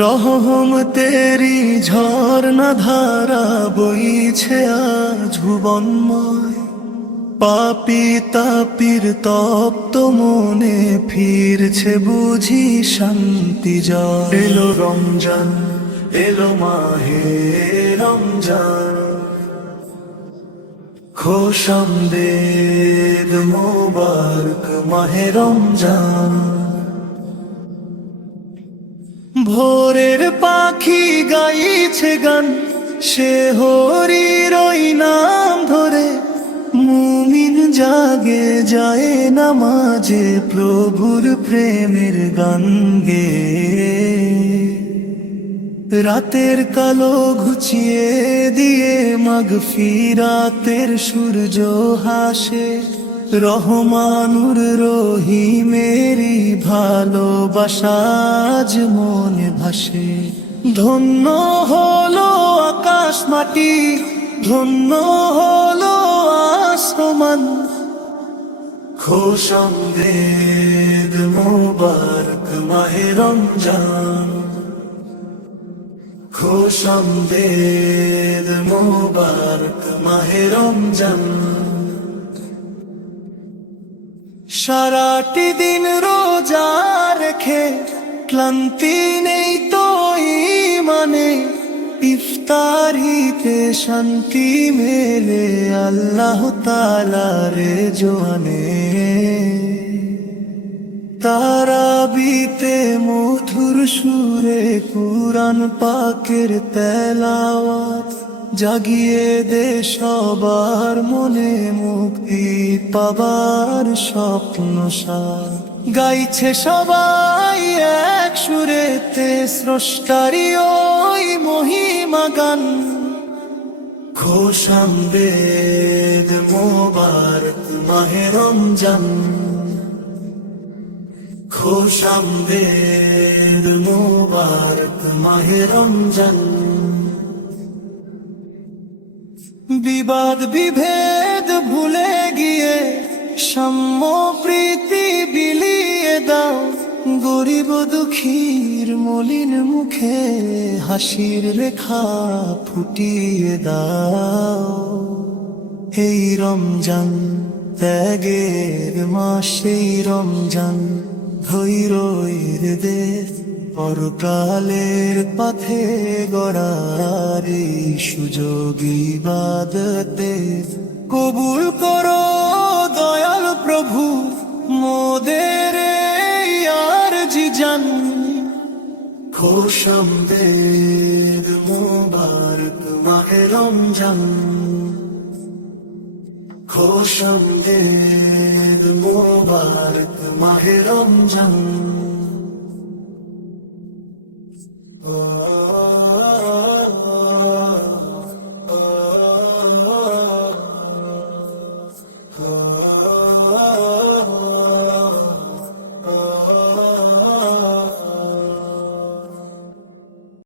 রহম তেরি ঝর্ণা ধারা বইছে আজ ভুবনময়, পাপী তাপির তপ্ত মনে ফিরছে বুঝি শান্তি জয়। এলো রমজান, এলো মাহে রমজান, খোশামদেদ মোবারক মাহে রমজান। ভোরের পাখি গাইছে গান, সে হরির ওই নাম ধরে, মুমিন জাগে যায় নামাজে প্রভুর প্রেমের গান গেয়ে। রাতের কালো ঘুচিয়ে দিয়ে মাগফিরাতের সূর্য হাসে, রহমানুর রহিমেরি ভালোবাসা আজ মনে ভাসে। ধন্য হলো আকাশ মাটি, ধন্য হলো আসমান, খোশামদেদ মোবারক মাহে রমজান, খোশামদেদ মোবারক মাহে রমজান। সারাটি দিন রোজা রেখে ক্লান্তি নেই তো ঈমানে, ইফতারিতে শান্তি মেলে আল্লাহ তাআলার জোয়ানে। তারাবিতে মধুর সুরে কুরআন পাকের তেলাওয়াত, জাগিয়ে দে সবার মনে মুক্তি পাবার স্বপ্ন সাথ। গাইছে সবাই এক সুরেতে স্রষ্টারি ওই মহিমা গান, খোশামদেদ মোবারক মাহে রমজান, খোশামদেদ মোবারক মাহে রমজান। বিবাদ বিভেদ ভুলে গিয়ে সাম্য প্রীতি বিলিয়ে দাও, গরিব দুঃখীর মলিন মুখে হাসির রেখা ফুটিয়ে দাও। এই রমজান ত্যাগের মাস, এই রমজান ধৈর্যের দেশ, পরকালের পথে গড়ার এই সুযোগ ইবাদতে। কবুল করো দয়াল প্রভু মোদের এই আরজি জান, খোশামদেদ মোবারক মাহে রমজান, খোশামদেদ মোবারক মাহে রমজান।